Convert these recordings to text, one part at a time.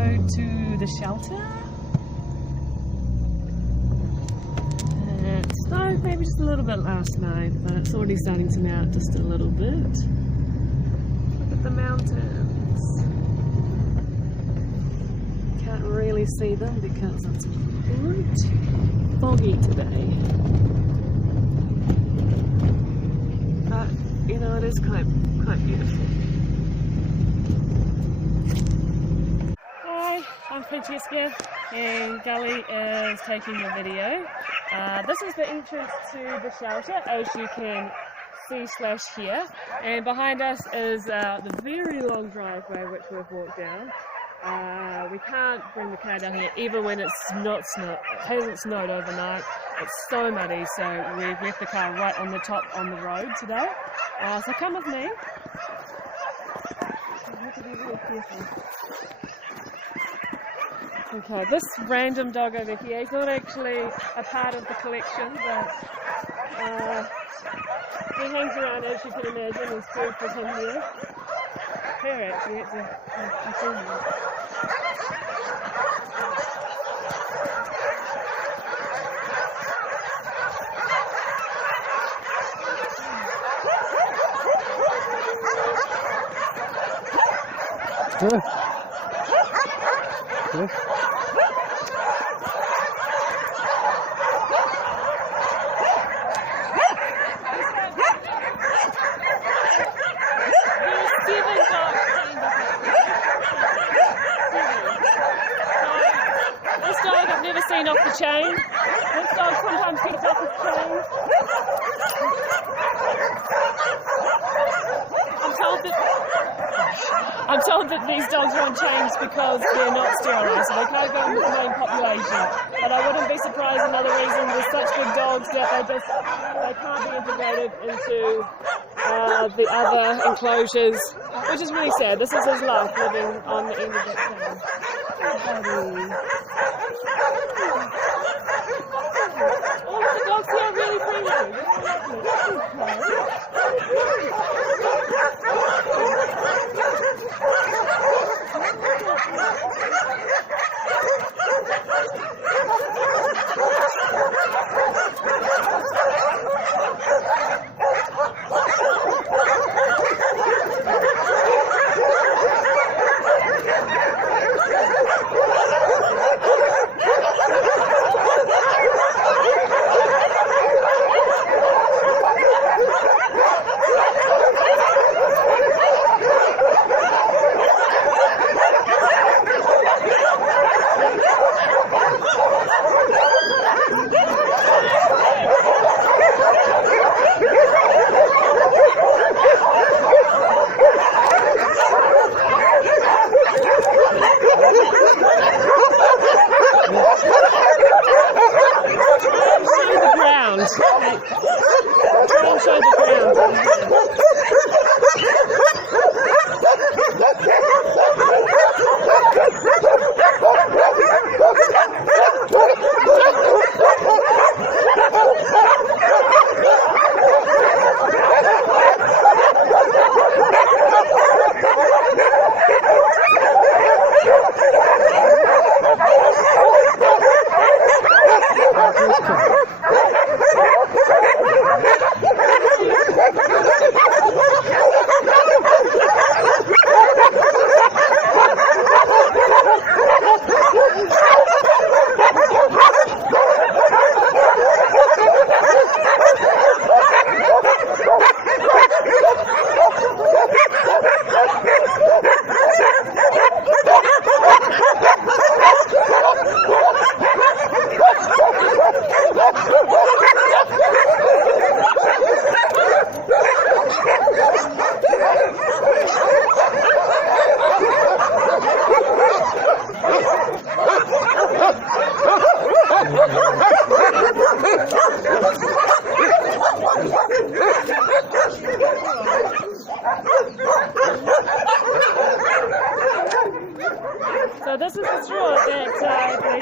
go to the shelter. It snowed maybe just a little bit last night, but it's already starting to melt just a little bit. Look at the mountains. Can't really see them because it's quite foggy today. But you know, it is quite beautiful. Hi, I'm Francesca and Gully is taking the video. This is the entrance to the shelter, as you can see/hear, and behind us is the very long driveway which we've walked down. We can't bring the car down here even when it's not snowed. It hasn't snowed overnight. It's so muddy, so we've left the car right on the top on the road today. So come with me. You have to be really careful. Okay, this random dog over here, he's not actually a part of the collection, but he hangs around, as you can imagine. There's food for him here. Here, actually, I see him. Seen off the chain. This dog sometimes gets off his chain. I'm told that these dogs are on chains because they're not sterilised, so they can't go into the main population. But I wouldn't be surprised another reason there's such big dogs that they can't be integrated into the other enclosures, which is really sad. This is his life, living on the end of that chain. All of the dogs here are really friendly. So this is the straw that they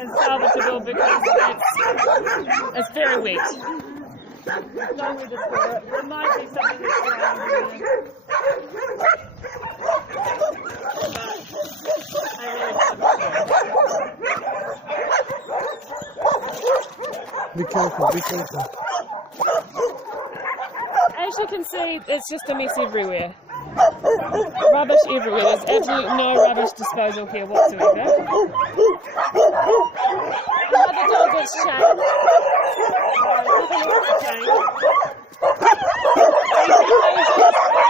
it's salvageable because it's very wet. It might be something that's Be careful, be careful. As you can see, it's just a mess everywhere. Rubbish everywhere. There's absolutely no rubbish disposal here whatsoever. Another dog gets chained.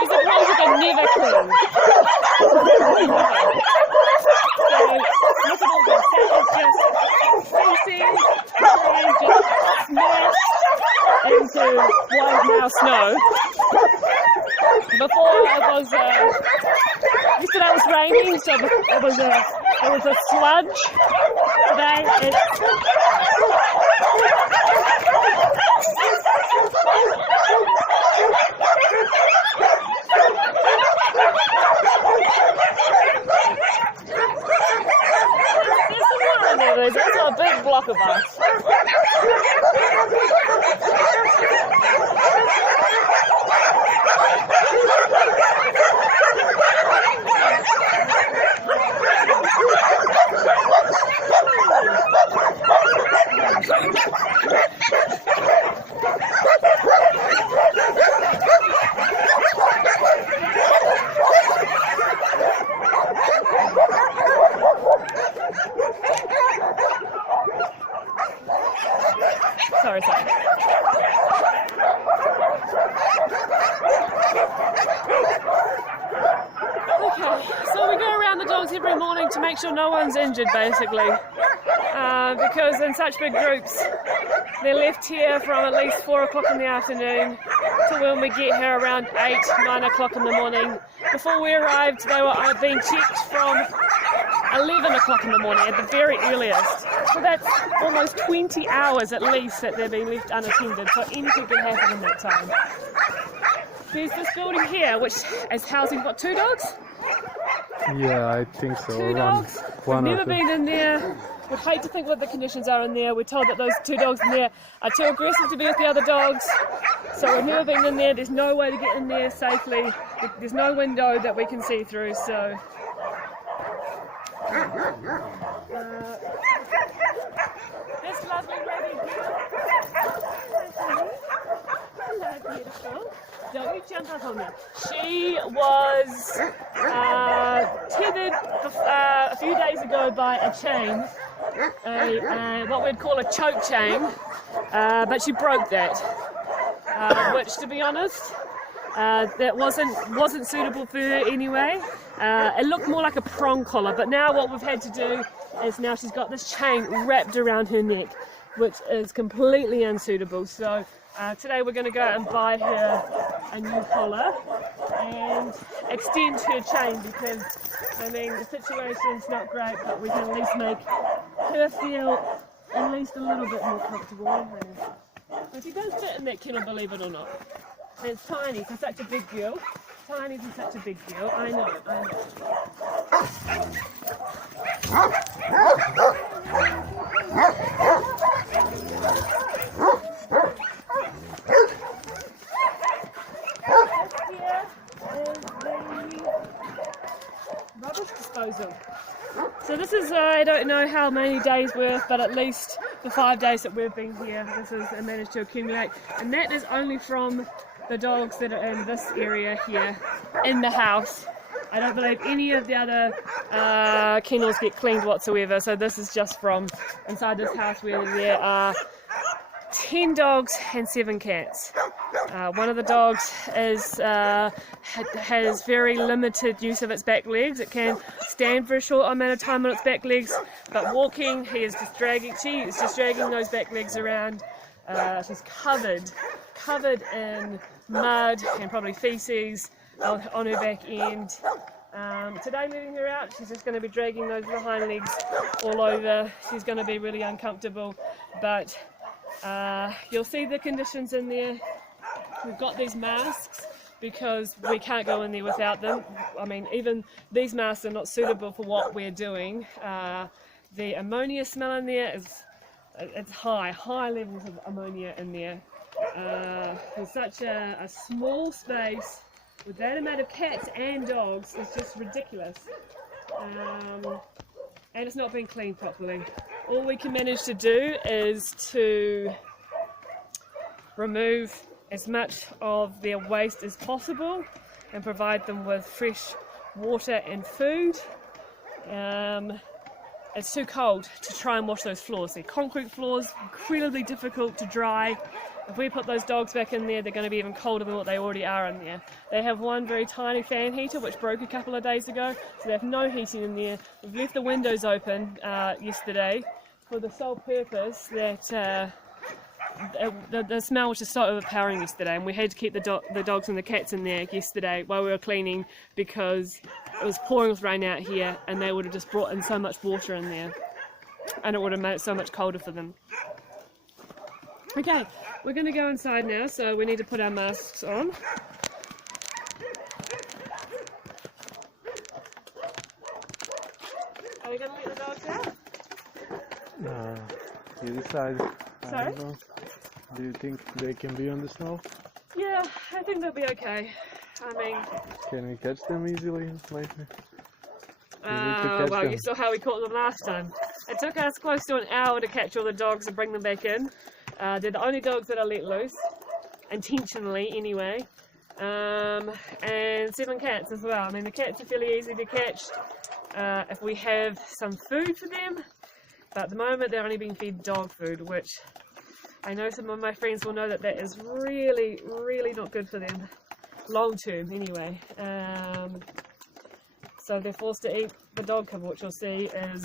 These are places that never clean. So, look at all this. That is just fencing, and just smashed into what is now snow. Before it was, yesterday was raining, so it was a sludge. Today it's there's also a big block of ice. Sorry. Okay, so we go around the dogs every morning to make sure no one's injured, basically. Because in such big groups, they're left here from at least 4 o'clock in the afternoon to when we get here around 8, 9 o'clock in the morning. Before we arrived, they were being checked from 11 o'clock in the morning at the very earliest. So that's almost 20 hours at least that they're being left unattended, so anything can happen in that time. There's this building here which is housing, what, 2 dogs? Yeah, I think so. 2 dogs. We've never been in there. We'd hate to think what the conditions are in there. We're told that those 2 dogs in there are too aggressive to be with the other dogs. So we've never been in there. There's no way to get in there safely. There's no window that we can see through, so... this lovely lady here. Hello, beautiful. Don't you jump up on me. She was tethered a few days ago by a chain, what we'd call a choke chain, but she broke that, which, to be honest, that wasn't suitable for her anyway. It looked more like a prong collar, but now what we've had to do is now she's got this chain wrapped around her neck, which is completely unsuitable. So today we're going to go out and buy her a new collar and extend her chain, because I mean the situation's not great, but we can at least make her feel at least a little bit more comfortable. But she does fit in that kennel, believe it or not. And it's tiny for such a big girl. Tiny for such a big girl. I know. Here is the rubbish disposal. So this is, I don't know how many days worth, but at least the 5 days that we've been here, this is managed to accumulate. And that is only from the dogs that are in this area here in the house. I don't believe any of the other kennels get cleaned whatsoever, so this is just from inside this house where there are 10 dogs and 7 cats. One of the dogs has very limited use of its back legs. It can stand for a short amount of time on its back legs, but walking, she is just dragging those back legs around. She's covered in mud and probably feces on her back end. Today, moving her out, she's just going to be dragging those little hind legs all over. She's going to be really uncomfortable, but you'll see the conditions in there. We've got these masks because we can't go in there without them. I mean, even these masks are not suitable for what we're doing. The ammonia smell in there it's high levels of ammonia in there. For such a small space with that amount of cats and dogs, it's just ridiculous. And it's not been cleaned properly. All we can manage to do is to remove as much of their waste as possible and provide them with fresh water and food. It's too cold to try and wash those floors. They're concrete floors, incredibly difficult to dry. If we put those dogs back in there, they're going to be even colder than what they already are in there. They have one very tiny fan heater which broke a couple of days ago, so they have no heating in there. We've left the windows open yesterday for the sole purpose that the smell was just so overpowering yesterday, and we had to keep the dogs and the cats in there yesterday while we were cleaning because it was pouring with rain out here and they would have just brought in so much water in there and it would have made it so much colder for them. Okay, we're going to go inside now, so we need to put our masks on. Are we going to let the dogs out? You decide. I Sorry? don't know. Do you think they can be on the snow? Yeah, I think they'll be okay. I mean... Can we catch them easily lately? Well, you saw how we caught them last time. It took us close to an hour to catch all the dogs and bring them back in. They're the only dogs that are let loose, intentionally anyway, and 7 cats as well. I mean, the cats are fairly easy to catch if we have some food for them, but at the moment they're only being fed dog food, which I know some of my friends will know that that is really, really not good for them, long term anyway. So they're forced to eat the dog cover, which you'll see is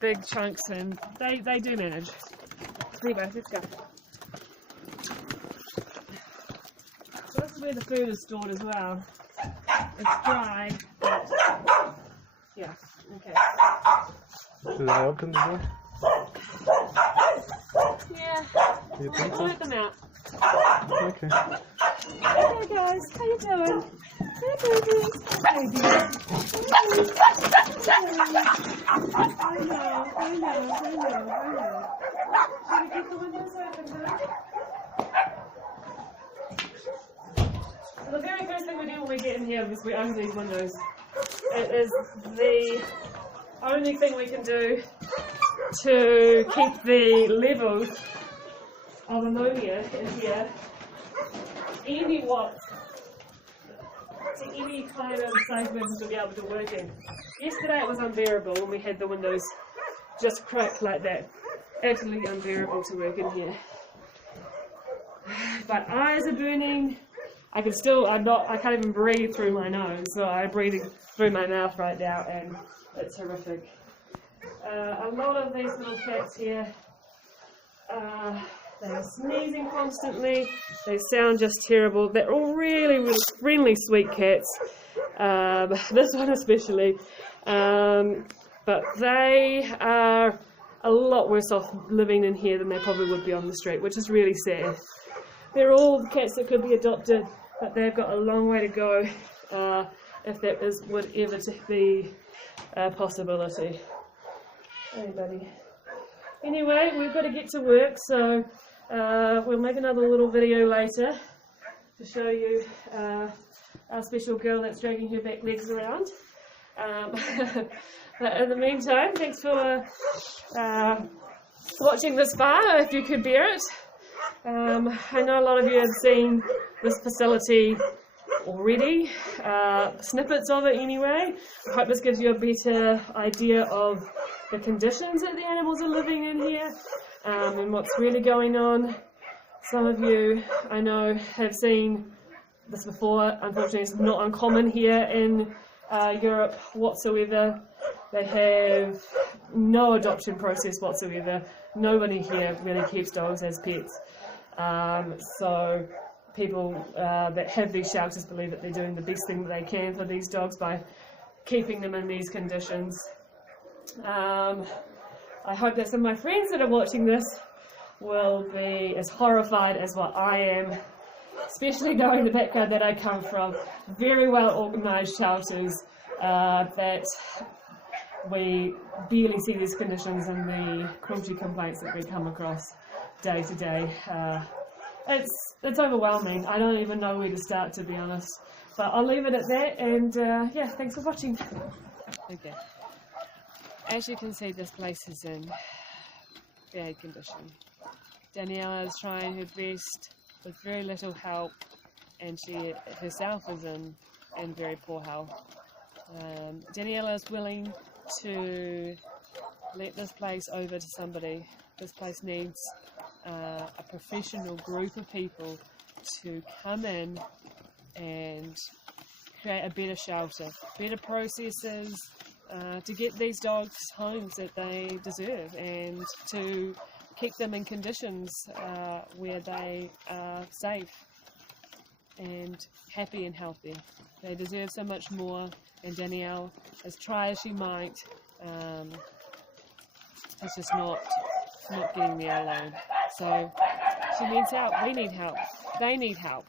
big chunks, and they do manage. Anyway, let's go. So this is where the food is stored as well. It's dry, but yeah, okay. Should I open the door? Yeah, You think I'll so? let them out. Okay. Hey guys, how you doing? Hey babies. Hey babies. I know. Should we keep the windows open now? So the very first thing we do when we get in here is we open these windows. It is the only thing we can do to keep the levels of ammonia in here any kind of safe business to be able to work in. Yesterday it was unbearable when we had the windows just cracked like that. Absolutely unbearable to work in here. But eyes are burning. I can't even breathe through my nose, so I'm breathing through my mouth right now, and it's horrific. A lot of these little cats here, they're sneezing constantly, they sound just terrible. They're all really, really friendly, sweet cats, this one especially, but they are a lot worse off living in here than they probably would be on the street, which is really sad. They're all cats that could be adopted, but they've got a long way to go if that would ever be a possibility. Hey buddy. Anyway, we've got to get to work, so we'll make another little video later to show you our special girl that's dragging her back legs around. But in the meantime, thanks for watching this far, if you could bear it. I know a lot of you have seen this facility already, snippets of it anyway. I hope this gives you a better idea of the conditions that the animals are living in here, and what's really going on. Some of you, I know, have seen this before. Unfortunately, it's not uncommon here in Europe whatsoever. They have no adoption process whatsoever. Nobody here really keeps dogs as pets. So people that have these shelters believe that they're doing the best thing that they can for these dogs by keeping them in these conditions. I hope that some of my friends that are watching this will be as horrified as what I am, especially knowing the background that I come from. Very well organised shelters that we barely see these conditions and the cruelty complaints that we come across day to day. It's overwhelming. I don't even know where to start, to be honest. But I'll leave it at that, and yeah, thanks for watching. Okay. As you can see, this place is in bad condition. Daniela is trying her best with very little help, and she herself is in very poor health. Daniela is willing to let this place over to somebody. This place needs a professional group of people to come in and create a better shelter, better processes to get these dogs homes that they deserve, and to keep them in conditions where they are safe and happy and healthy. They deserve so much more, and Danielle, as try as she might, it's just not getting there alone. So she needs help, we need help, they need help.